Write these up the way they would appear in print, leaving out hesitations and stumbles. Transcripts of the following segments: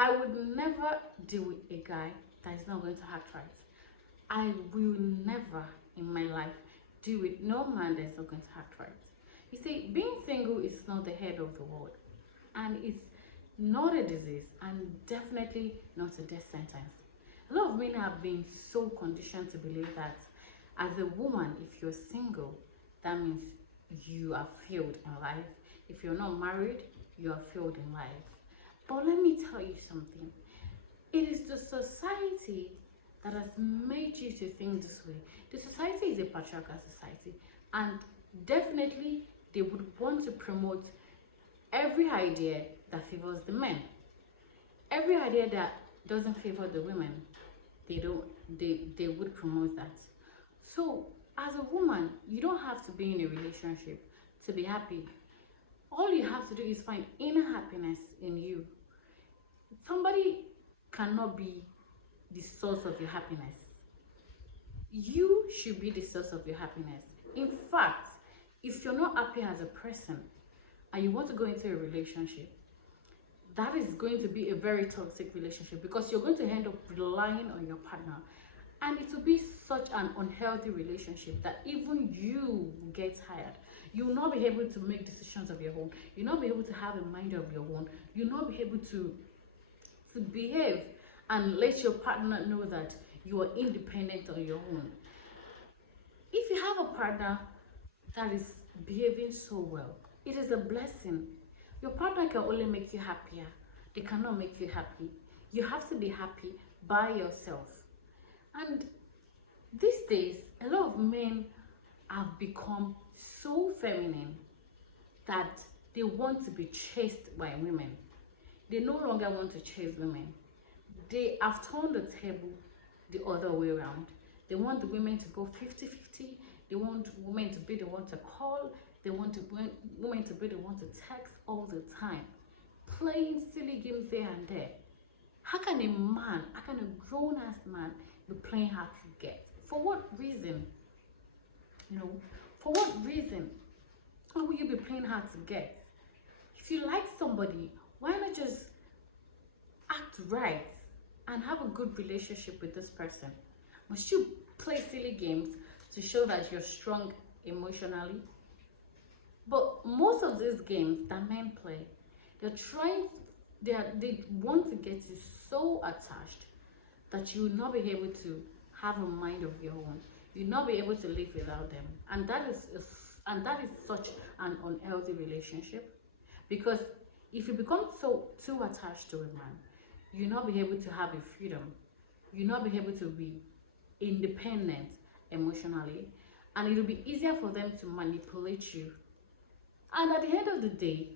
I would never deal with a guy that is not going to act right. I will never in my life deal with no man that is not going to act right. You see, being single is not the head of the world, and it's not a disease, and definitely not a death sentence. A lot of men have been so conditioned to believe that as a woman, if you're single, that means you are failed in life. If you're not married, you are failed in life. But let me tell you something. It is the society that has made you to think this way. The society is a patriarchal society, and definitely they would want to promote every idea that favors the men. Every idea that doesn't favor the women, they would promote that. So as a woman, you don't have to be in a relationship to be happy. All you have to do is find inner happiness in you. Somebody cannot be the source of your happiness. You should be the source of your happiness. In fact, if you're not happy as a person and you want to go into a relationship, that is going to be a very toxic relationship, because you're going to end up relying on your partner, and it will be such an unhealthy relationship that even you get tired. You will not be able to make decisions of your own. You'll not be able to have a mind of your own. You'll not be able to behave and let your partner know that you are independent on your own. If you have a partner that is behaving so well, it is a blessing. Your partner can only make you happier. They cannot make you happy. You have to be happy by yourself. And these days, a lot of men have become so feminine that they want to be chased by women. They no longer want to chase women. They have turned the table the other way around. They want the women to go 50-50. They want women to be the one to call. They want women to be the one to text all the time, playing silly games here and there. How can a grown-ass man be playing hard to get? For what reason? For what reason? Why will you be playing hard to get? If you like somebody, why not just act right and have a good relationship with this person? Must you play silly games to show that you're strong emotionally? But most of these games that men play, they want to get you so attached that you will not be able to have a mind of your own. You'll not be able to live without them. And that is such an unhealthy relationship, because if you become too attached to a man, you'll not be able to have a freedom. You'll not be able to be independent emotionally, and it'll be easier for them to manipulate you. And at the end of the day,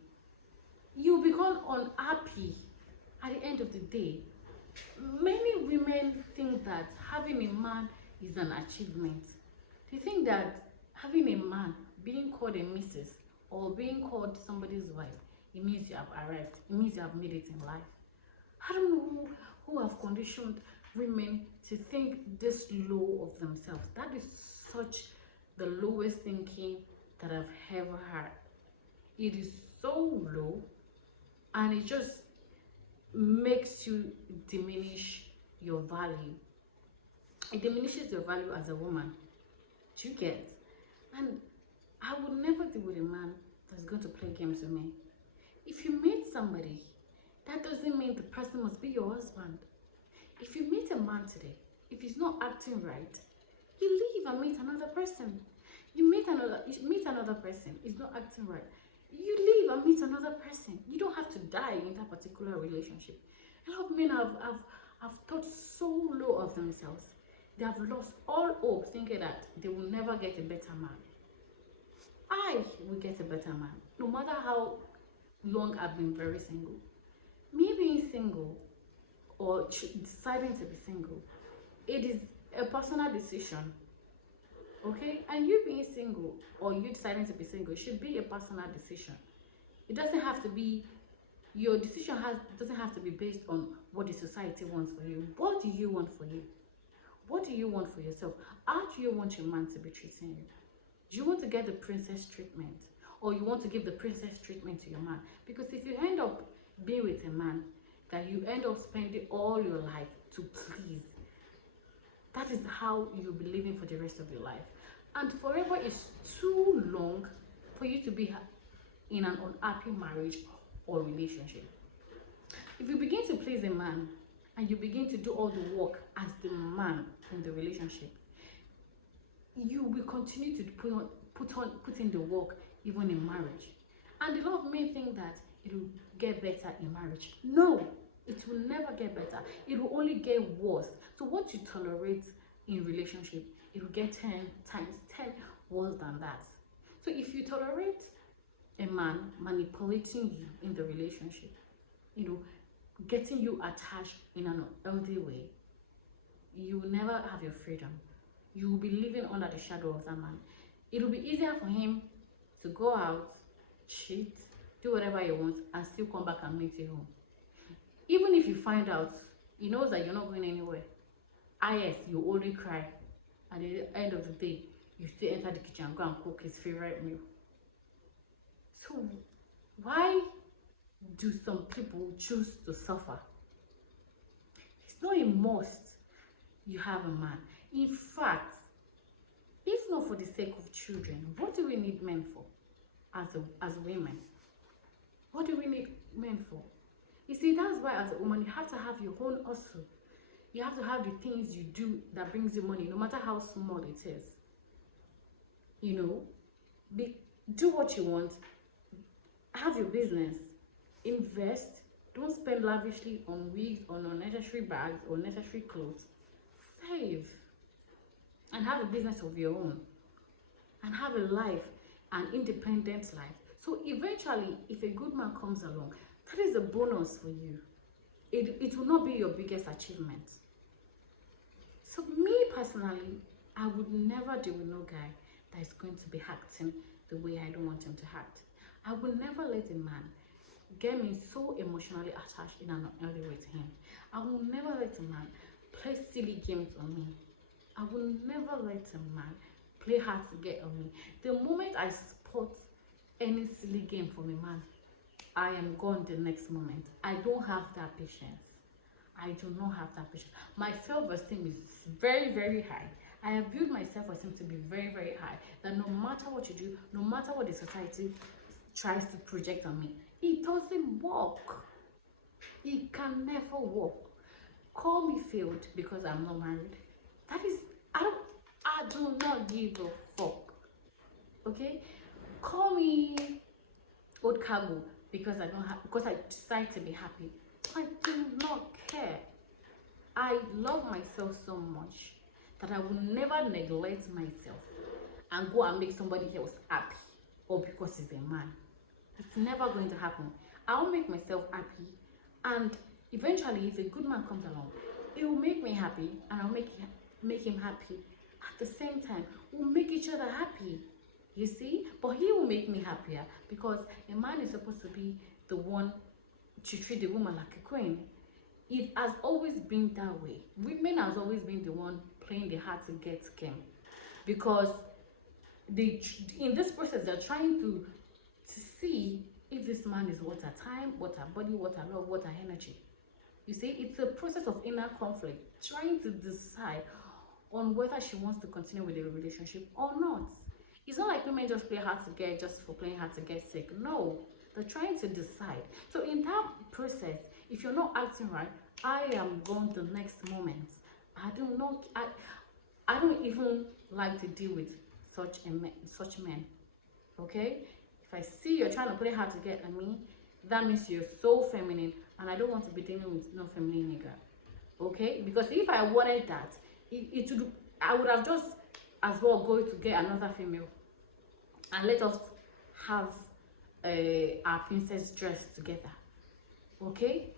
you become unhappy. At the end of the day, many women think that having a man is an achievement. They think that having a man, being called a missus or being called somebody's wife, it means you have arrived. It means you have made it in life. I don't know who have conditioned women to think this low of themselves. That is such the lowest thinking that I've ever heard. It is so low, and it just makes you diminish your value. It diminishes your value as a woman. Do you get? And I would never deal with a man that's going to play games with me. If you meet somebody, that doesn't mean the person must be your husband. If you meet a man today, if he's not acting right, you leave and meet another person. You meet another person, he's not acting right, you leave and meet another person. You don't have to die in that particular relationship. A lot of men have thought so low of themselves. They have lost all hope, thinking that they will never get a better man. I will get a better man, no matter how long I've been very single. Me being single or deciding to be single, it is a personal decision. Okay, and you being single or you deciding to be single should be a personal decision. It doesn't have to be, your decision doesn't have to be based on what the society wants for you. What do you want for you? What do you want for yourself? How do you want your man to be treating you? Do you want to get the princess treatment, or you want to give the princess treatment to your man? Because if you end up being with a man that you end up spending all your life to please. That is how you'll be living for the rest of your life. And forever is too long for you to be in an unhappy marriage or relationship. If you begin to please a man and you begin to do all the work as the man in the relationship, you will continue to put in the work even in marriage. And a lot of men think that it will get better in marriage. No, it will never get better. It will only get worse. So what you tolerate in relationship, it will get 10 times 10 worse than that. So if you tolerate a man manipulating you in the relationship, getting you attached in an unhealthy way, you will never have your freedom. You will be living under the shadow of that man. It will be easier for him to go out, cheat, do whatever he wants, and still come back and meet you home. Even if you find out, he knows that you're not going anywhere. Yes, you only cry. At the end of the day, you still enter the kitchen and go and cook his favorite meal. So why do some people choose to suffer? It's not a must you have a man. In fact, if not for the sake of children, what do we need men for as women? What do we need men for? You see, that's why as a woman, you have to have your own hustle. You have to have the things you do that brings you money, no matter how small it is. Do what you want. Have your business. Invest. Don't spend lavishly on wigs, on unnecessary bags, or unnecessary clothes. Save. And have a business of your own. And have a life, an independent life. So eventually, if a good man comes along, that is a bonus for you. It will not be your biggest achievement. So me personally, I would never deal with no guy that is going to be acting the way I don't want him to act. I will never let a man get me so emotionally attached in an unhealthy way to him. I will never let a man play silly games on me. I will never let a man play hard to get on me. The moment I spot any silly game from a man, I am gone the next moment. I don't have that patience. I do not have that patience. My self-esteem is very, very high. I have built my self-esteem to be very, very high. That no matter what you do, no matter what the society tries to project on me, it doesn't work. It can never work. Call me failed because I'm not married. That is, I do not give a fuck. Okay? Call me old cargo because I decide to be happy. I do not care. I love myself so much that I will never neglect myself and go and make somebody else happy or because he's a man. It's never going to happen. I'll make myself happy, and eventually if a good man comes along, it will make me happy and I'll make him happy. At the same time, we'll make each other happy. You see? But he will make me happier because a man is supposed to be the one to treat the woman like a queen. It has always been that way. Women has always been the one playing the hard to get game, because in this process they're trying to see if this man is worth her time, worth her body, worth her love, worth her energy. You see, it's a process of inner conflict, trying to decide on whether she wants to continue with the relationship or not. It's not like women just play hard to get just for playing hard to get sick. No, they're trying to decide. So in that process, if you're not acting right, I am gone the next moment. I don't even like to deal with such men. Okay? If I see you're trying to play hard to get at me, that means you're so feminine, and I don't want to be dealing with no feminine nigga. Okay? Because if I wanted that, I would have just as well go to get another female and let us have our princess dress together. Okay?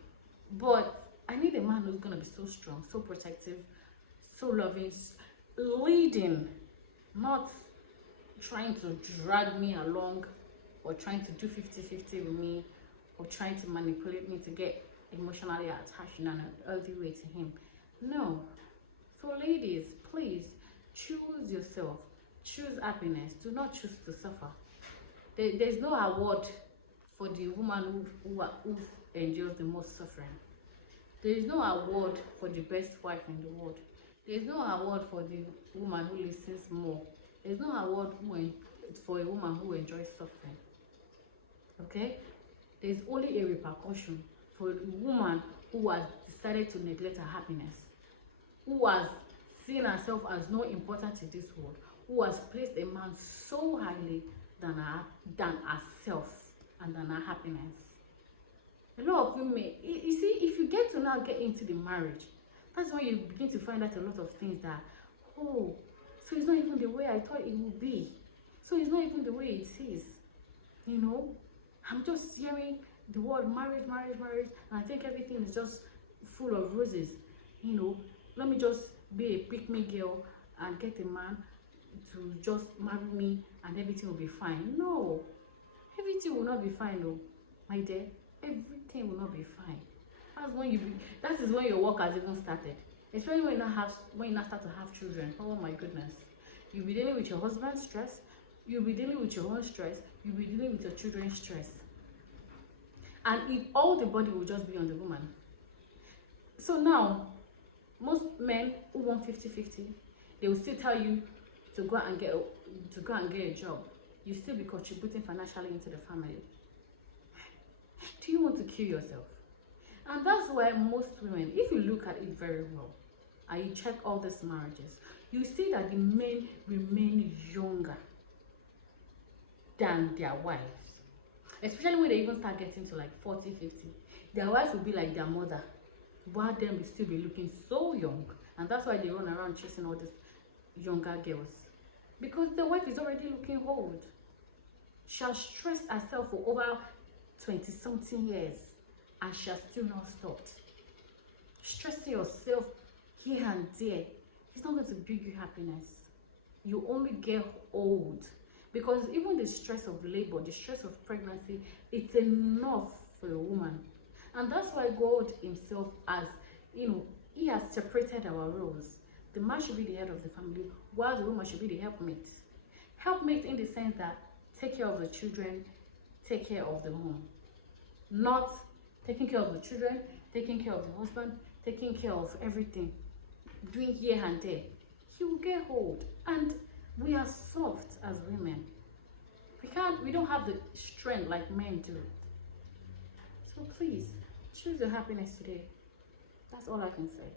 But I need a man who's gonna be so strong, so protective, so loving, leading, not trying to drag me along or trying to do 50-50 with me or trying to manipulate me to get emotionally attached in an unhealthy way to him. No. So ladies, please choose yourself. Choose happiness. Do not choose to suffer. There's no award for the woman who endures the most suffering. There is no award for the best wife in the world. There is no award for the woman who listens more. There is no award for a woman who enjoys suffering. Okay? There is only a repercussion for a woman who has decided to neglect her happiness, who has seen herself as no important in this world, who has placed a man so highly than herself and than her happiness. A lot of women, you see, if you get to now get into the marriage, that's when you begin to find out a lot of things that, oh, so it's not even the way I thought it would be. So it's not even the way it is. You know, I'm just hearing the word marriage, marriage, marriage, and I think everything is just full of roses. You know, let me just be a pick-me girl and get a man to just marry me and everything will be fine. No, everything will not be fine, no, my dear. Everything will not be fine. That is when your work has even started. Especially when you now start to have children. Oh my goodness. You'll be dealing with your husband's stress, you'll be dealing with your own stress, you'll be dealing with your children's stress. And if all the body will just be on the woman. So now, most men who want 50-50, they will still tell you to go and get a job. You still be contributing financially into the family. Do you want to kill yourself? And that's why most women, if you look at it very well, and you check all these marriages, you see that the men remain younger than their wives. Especially when they even start getting to like 40-50. Their wife will be like their mother, while them will still be looking so young. And that's why they run around chasing all these younger girls. Because the wife is already looking old. She has stressed herself for over 20-something years and she has still not stopped. Stressing yourself here and there is not going to bring you happiness. You only get old. Because even the stress of labor, the stress of pregnancy, it's enough for a woman. And that's why God himself has, he has separated our roles. The man should be the head of the family, while the woman should be the helpmate. Helpmate in the sense that take care of the children, take care of the home. Not taking care of the children, taking care of the husband, taking care of everything, doing here and there. He will get old. And we are soft as women. We don't have the strength like men do. So please, choose your happiness today. That's all I can say.